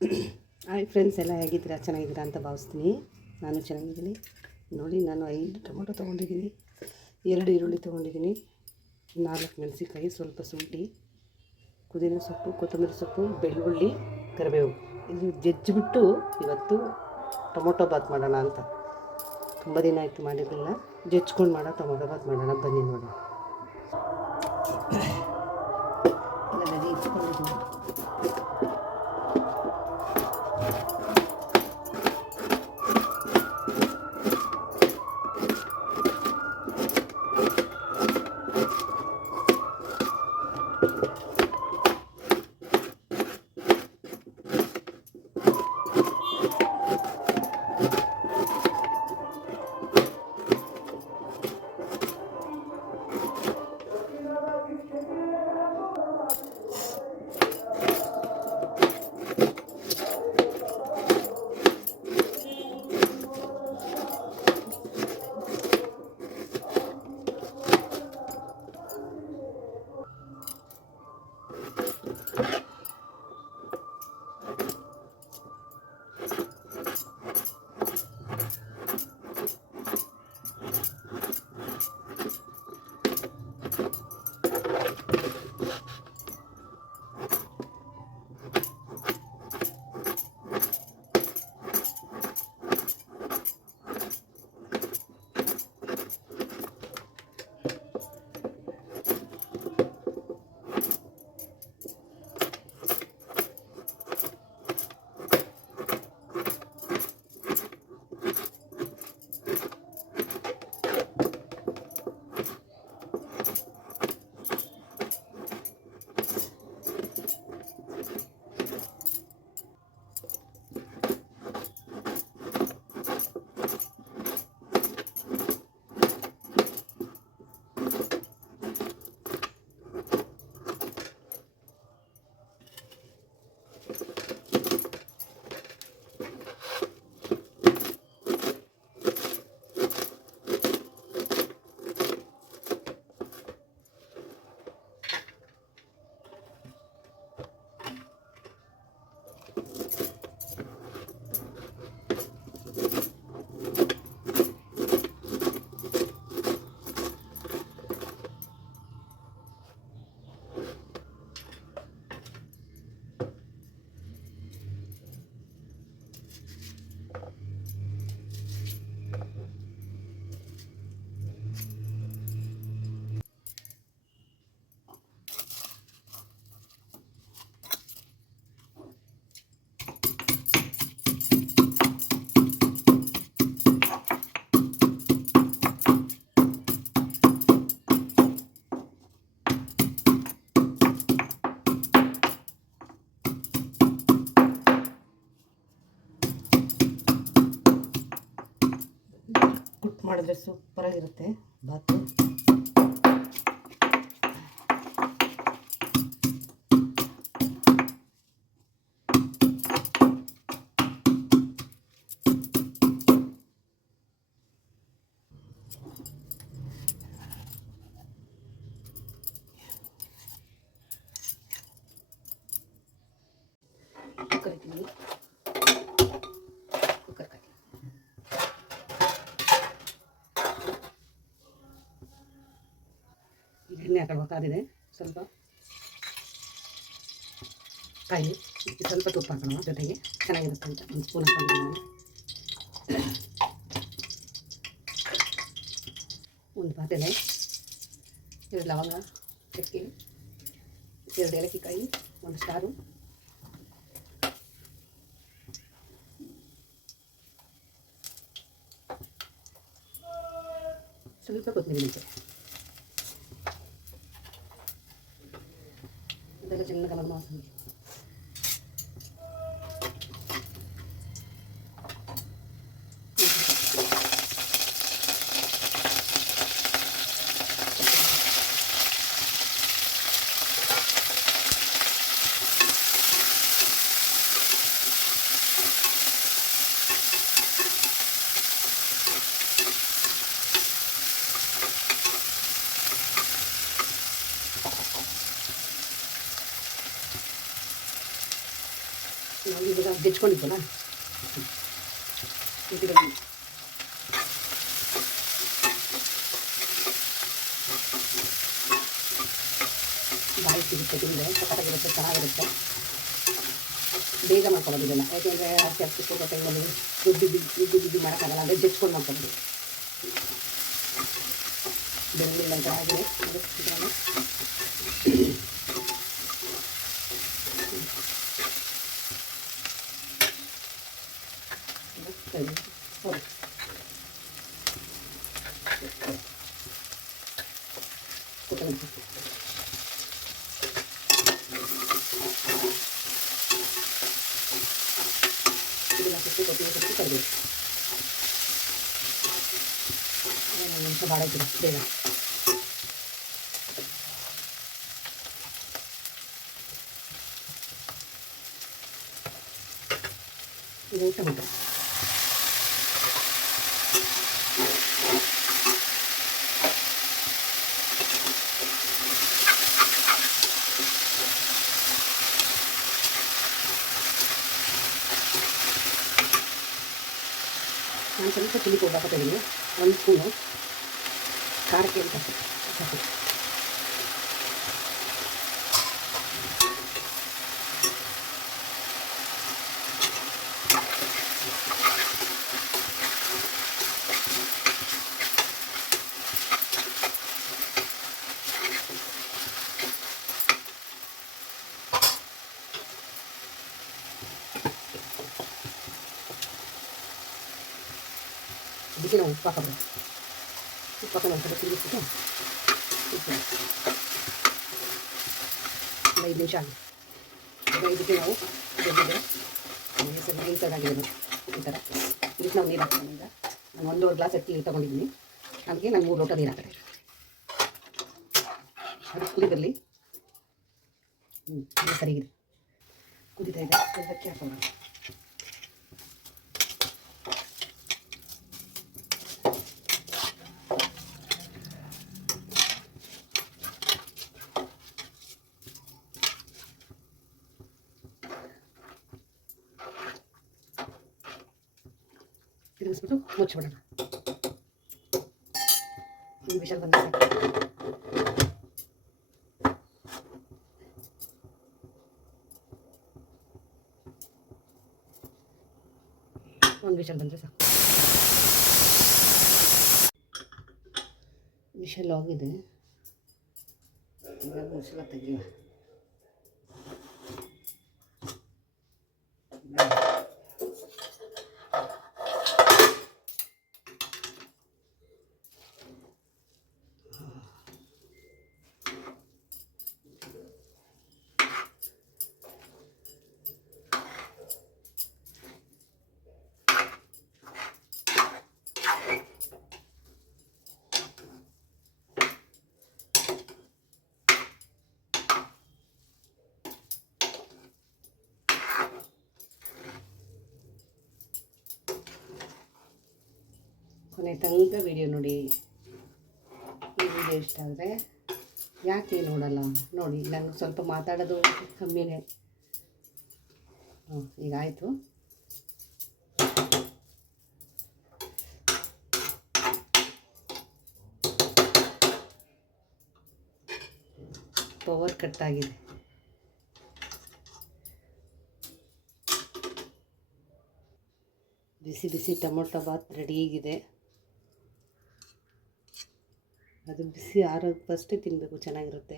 Hi friends, ಎಲ್ಲ ಹೇಗಿದ್ದೀರಾ? ಚೆನ್ನಾಗಿದ್ದೀರಾ ಅಂತ ಭಾವಿಸ್ತೀನಿ. ನಾನು ಚೆನ್ನಾಗಿದ್ದೀನಿ. ನೋಡಿ, ನಾನು 5 ಟೊಮೊಟೊ ತೊಗೊಂಡಿದ್ದೀನಿ, 2 ಈರುಳ್ಳಿ ತೊಗೊಂಡಿದ್ದೀನಿ, 4 ಮೆಣಸಿನ್ಕಾಯಿ, ಸ್ವಲ್ಪ ಶುಂಠಿ, ಪುದೀನ ಸೊಪ್ಪು, ಕೊತ್ತಂಬರಿ ಸೊಪ್ಪು, ಬೆಳ್ಳುಳ್ಳಿ, ಕರಿಬೇವು. ಇದು ಜಜ್ಜಿಬಿಟ್ಟು ಇವತ್ತು ಟೊಮೊಟೊ ಬಾತ್ ಮಾಡೋಣ ಅಂತ. ತುಂಬ ದಿನ ಆಯಿತು ಮಾಡಿರಲಿಲ್ಲ. ಜಜ್ಕೊಂಡು ಮಾಡೋ ಟೊಮೊಟೊ ಬಾತ್ ಮಾಡೋಣ ಬನ್ನಿ ನೋಡಿ. ಎಲ್ಲ ರೆಡಿ ಇಟ್ಕೊಂಡಿದ್ದೀನಿ. ಕುಕ್ ಮಾಡಿದ್ರೆ ಸೂಪರಾಗಿರುತ್ತೆ ಬಾತು. ಕುಕ್ಕರ್ ಇಟ್ಟಿದ್ದೀನಿ, ಕುಕ್ಕರ್ ಹಾಕಿ ಎಣ್ಣೆ ಹಾಕಬೇಕಾಗಿದೆ. ಸ್ವಲ್ಪ ಕಾಯಿ, ಸ್ವಲ್ಪ ತುಪ್ಪ ಹಾಕೋಣ ಜೊತೆಗೆ, ಚೆನ್ನಾಗಿರುತ್ತೆ ಅಂತ ಒಂದು ಸ್ಪೂನ್ ಹಾಕೊಂಡಿದ್ದೀನಿ. ಒಂದು ಪಾತ್ರೆಲೆ 2 ಲವಂಗ, ಚಕ್ಕೆ, 2 ಏಲಕ್ಕಿಕಾಯಿ, 1 ಸ್ಟಾರು, ಸ್ವಲ್ಪ ಕೊತ್ತಂಬರಿ ಮೆಣಸು, ಅದೆಲ್ಲ ಚೆನ್ನಾಗಿ ಕಲರ್ ಮಾಸನೆ. ನಾವು ಇವಾಗ ಹೆಚ್ಕೊಂಡಿದ್ವಲ್ಲ ಇದು ಬಾಯಿ ಸಿಗುತ್ತೆ ತಿಂದರೆ ಸಕ್ಕತ್ತಾಗಿರುತ್ತೆ, ಚೆನ್ನಾಗಿರುತ್ತೆ. ಬೇಗ ಮಾಡ್ಕೊಬೋದು ಇದನ್ನು, ಯಾಕೆಂದರೆ ಅಕ್ಕಿ ಹಚ್ಚಿಸ್ಕೊಂಡು ಟೈಮಲ್ಲಿ ಉದ್ದು ಮಾಡೋಕ್ಕಾಗಲ್ಲ, ಅಂದರೆ ಜಜ್ಕೊಂಡು ಮಾಡ್ಕೊಬೋದು. ಬೆಳ್ಳುಳ್ಳಿ ಅಂತ ಆಗಿದೆ ನಿಮಿಷ ಬಾಳಾಯ್ತು ಬೇಗ. ಇದು ಟೊಮೆಟೊ ನಾನು ಸ್ವಲ್ಪ ಚಿಲ್ಲಿ ಪೌಡರ್ ಹಾಕೋತಿದ್ದೀನಿ, 1 ಸ್ಪೂನು ಖಾರಕ್ಕೆ ಅಂತ ಸಾಕು. ಇದಕ್ಕೆ ನಾವು ಉಪ್ಪು ಹಾಕೋದು, ಉಪ್ಪು ಹಾಕೊಂಡು ಒಂದು ಸ್ವಲ್ಪ ತಿರುಗಿಸ್ಬಿಟ್ಟು ಉಪ್ಪು 5 ನಿಮಿಷ ಆಗಿದೆ. ಇದಕ್ಕೆ ನಾವು ಸರಿಯಾಗಿದೆ ಈ ಥರ ಇದಕ್ಕೆ ನಾವು ನೀರು ಹಾಕ್ತೀನಿ. ಈಗ ನಾನು 1.5 ಗ್ಲಾಸ್ ಅಕ್ಕಿ ನೀರು ತೊಗೊಂಡಿದ್ದೀನಿ, ಅದಕ್ಕೆ ನಾನು 3 ಲೋಟ ನೀರು ಹಾಕ್ತೀನಿ. ಅದು ಕುದಿದಲ್ಲಿ ಸರಿಗಿದೆ, ಕುದಿತಾ ಇದೆ. ಅದಕ್ಕೆ ಹಾಕೋಣ ತಿರುಗಿಸ್ಬಿಟ್ಟು ಮುಚ್ಚಿಬಿಡೋಣ. ಒಂದು ವಿಷಲ್ ಬಂದ ಸಾಕು. ಒಂದು ವಿಷಲ್ ಬಂದರೆ ಸಾಕು. ವಿಷಲ್ ಹೋಗಿದೆ, ಇವಾಗ ಮುಚ್ಚಳ ತೆಗಿಯುವ. ಕೊನೆ ತನಕ ವಿಡಿಯೋ ನೋಡಿ. ಈ ವಿಡಿಯೋ ಇಷ್ಟ ಆದರೆ ಯಾಕೆ ನೋಡಲ್ಲ ನೋಡಿ, ನನಗೆ ಸ್ವಲ್ಪ ಮಾತಾಡೋದು ಕಮ್ಮಿನೇ. ಈಗ ಆಯಿತು. ಪವರ್ ಕಟ್ ಆಗಿದೆ. ಬಿಸಿ ಬಿಸಿ ಟೊಮೊಟೊ ಬಾತ್ ರೆಡಿಯಾಗಿದೆ. ಅದು ಬಿಸಿ ಆರೋದು ಫಸ್ಟೇ ತಿನ್ನಬೇಕು, ಚೆನ್ನಾಗಿರುತ್ತೆ.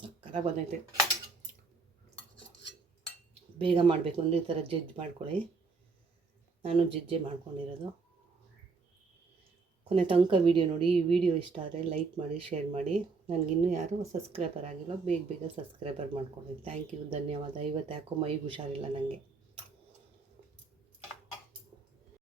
ಸಕ್ಕರ ಬಂದೈತೆ. ಬೇಗ ಮಾಡಬೇಕು ಅಂದರೆ ಈ ಥರ ಜಜ್ಜಿ ಮಾಡ್ಕೊಳ್ಳಿ. ನಾನು ಜಜ್ಜೆ ಮಾಡ್ಕೊಂಡಿರೋದು. ಕೊನೆ ತನಕ ವೀಡಿಯೋ ನೋಡಿ. ಈ ವಿಡಿಯೋ ಇಷ್ಟ ಆದರೆ ಲೈಕ್ ಮಾಡಿ, ಶೇರ್ ಮಾಡಿ. ನನಗಿನ್ನೂ ಯಾರೂ ಸಬ್ಸ್ಕ್ರೈಬರ್ ಆಗಿಲ್ಲ, ಬೇಗ ಬೇಗ ಸಬ್ಸ್ಕ್ರೈಬರ್ ಮಾಡ್ಕೊಳ್ಳಿ. ಥ್ಯಾಂಕ್ ಯು, ಧನ್ಯವಾದ. ಇವತ್ತು ಯಾಕೋ ಮೈಗೆ ಹುಷಾರಿಲ್ಲ ನನಗೆ.